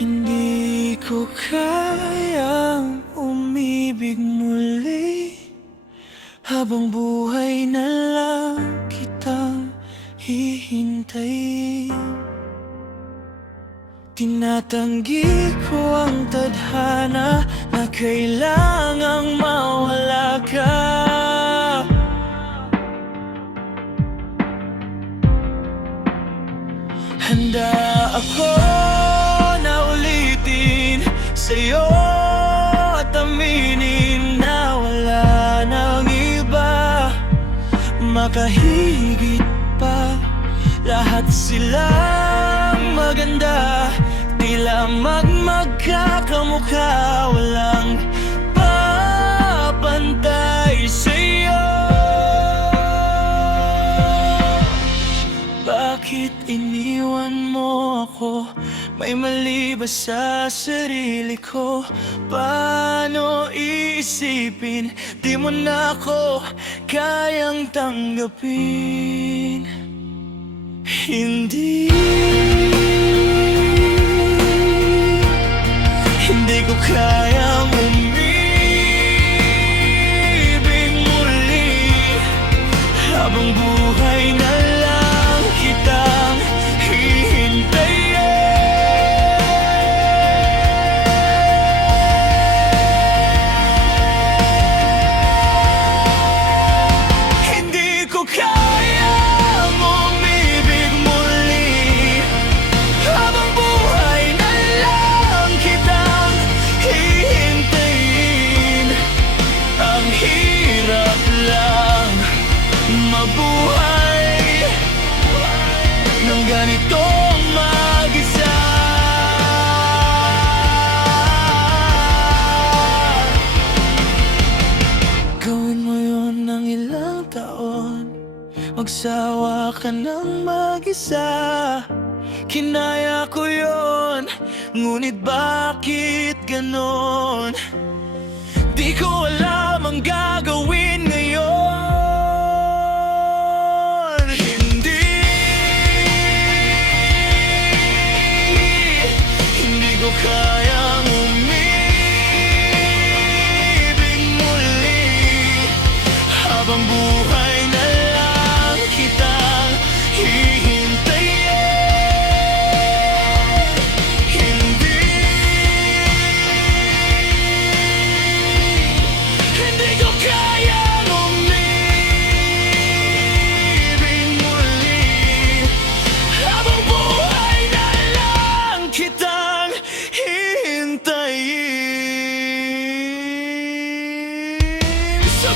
Hindi ko kayang umibig muli habang buhay na lang kitang hihintayin. Tinatanggi ko ang tadhana na kailangang mawala ka. Handa ako na ulitin sa'yo at aminin na wala nang iba makahigit pa. Lahat silang maganda, tila magkakamukha, walang papantay sa'yo. Bakit iniwan mo ako? May mali ba sa sarili ko? Paano iisipin? Di mo na ako kayang tanggapin. Hindi ko kayang umibig muli habang buhay na lang kitang hihintayin. Hindi ko kayang umibig muli habang buhay na lang kitang hihintayin. Ang hirap lang mabuhay ng ganitong mag-isa. Gawin mo yun ng ilang taon, magsawa ka ng mag-isa. Kinaya ko yun, ngunit bakit ganon? Di ko alam ang gagawin ngayon. Hindi ko kayang umibig muli habang buhay na lang kitang hihintayin. Hindi ko kayang umibig muli habang buhay na lang kitang hihintayin. Sa